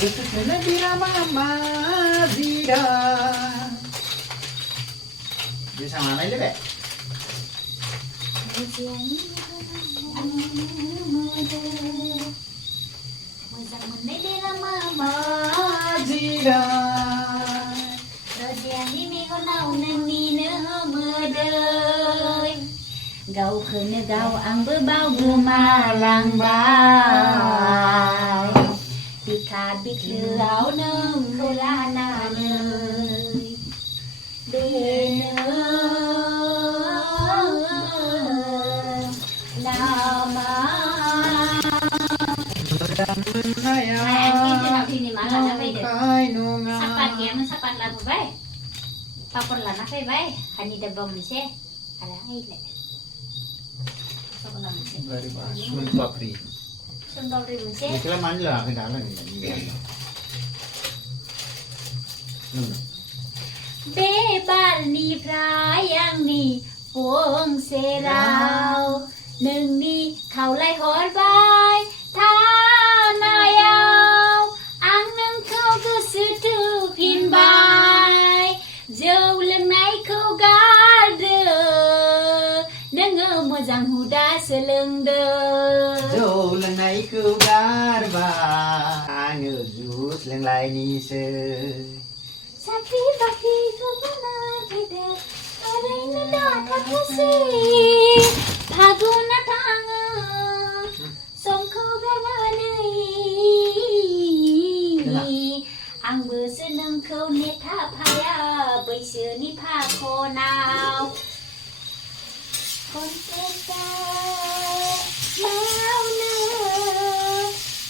Nabira mama zira. Bisa mana ini be? Mama zira. Gau khơi gau ăn bữa bao bữa mà lang bài bị khát bị khử áo nương khơi la na nơi để nào mà hai anh kia thế nào thì ni mana na bay được sapat ya men sapat lah bay papor lah na bay hani da bom ni se ala ai le Sun papri. Sembal ribu sih. Ini mana lah ke dalam ni. Bebal ni prayang ni puang serau neng ni kau lai hor bai thanayau ang neng kau ke setu pin bai jauh leng nai kau gade neng mo jang huda seleng de Jauh lengai ku garba angel jus leng lai ni se. Sakri bakri kemana beda Adai nada takasi Phaguna thanga Songko belanai Ang bersenang kau neta paya Berseni pako now Konteka Mau na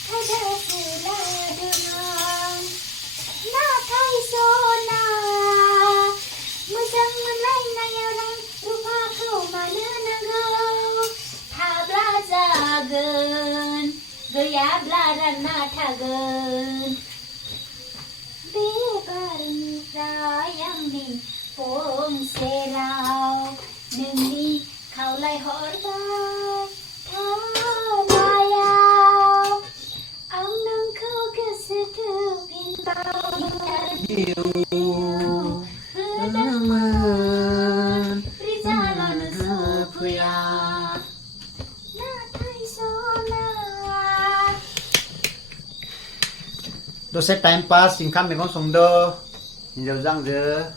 Kada sila dengan Na thay sona Mujang malay na yarang Rupa ko mananagaw Tabla zagan Gaya blaran na tagan Bebar ni rayang ni Pong seraw Neng ni kau lai horban Thalayaw Ang nang kau kesetu bintang Teman Berjalan sepuya. Natai sona Đôi sẽ time pass income mình con sống đơ. Nhìn dầu răng dơ.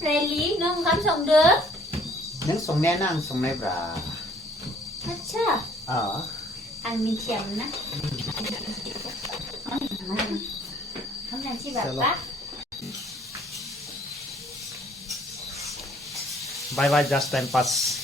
Rây lý nâng khám sống được Những sống nè năng sống này bra. Thật chưa? Ờ. Ăn mình chèm nè Hôm nay chị bảo bác Bye bye just time pass.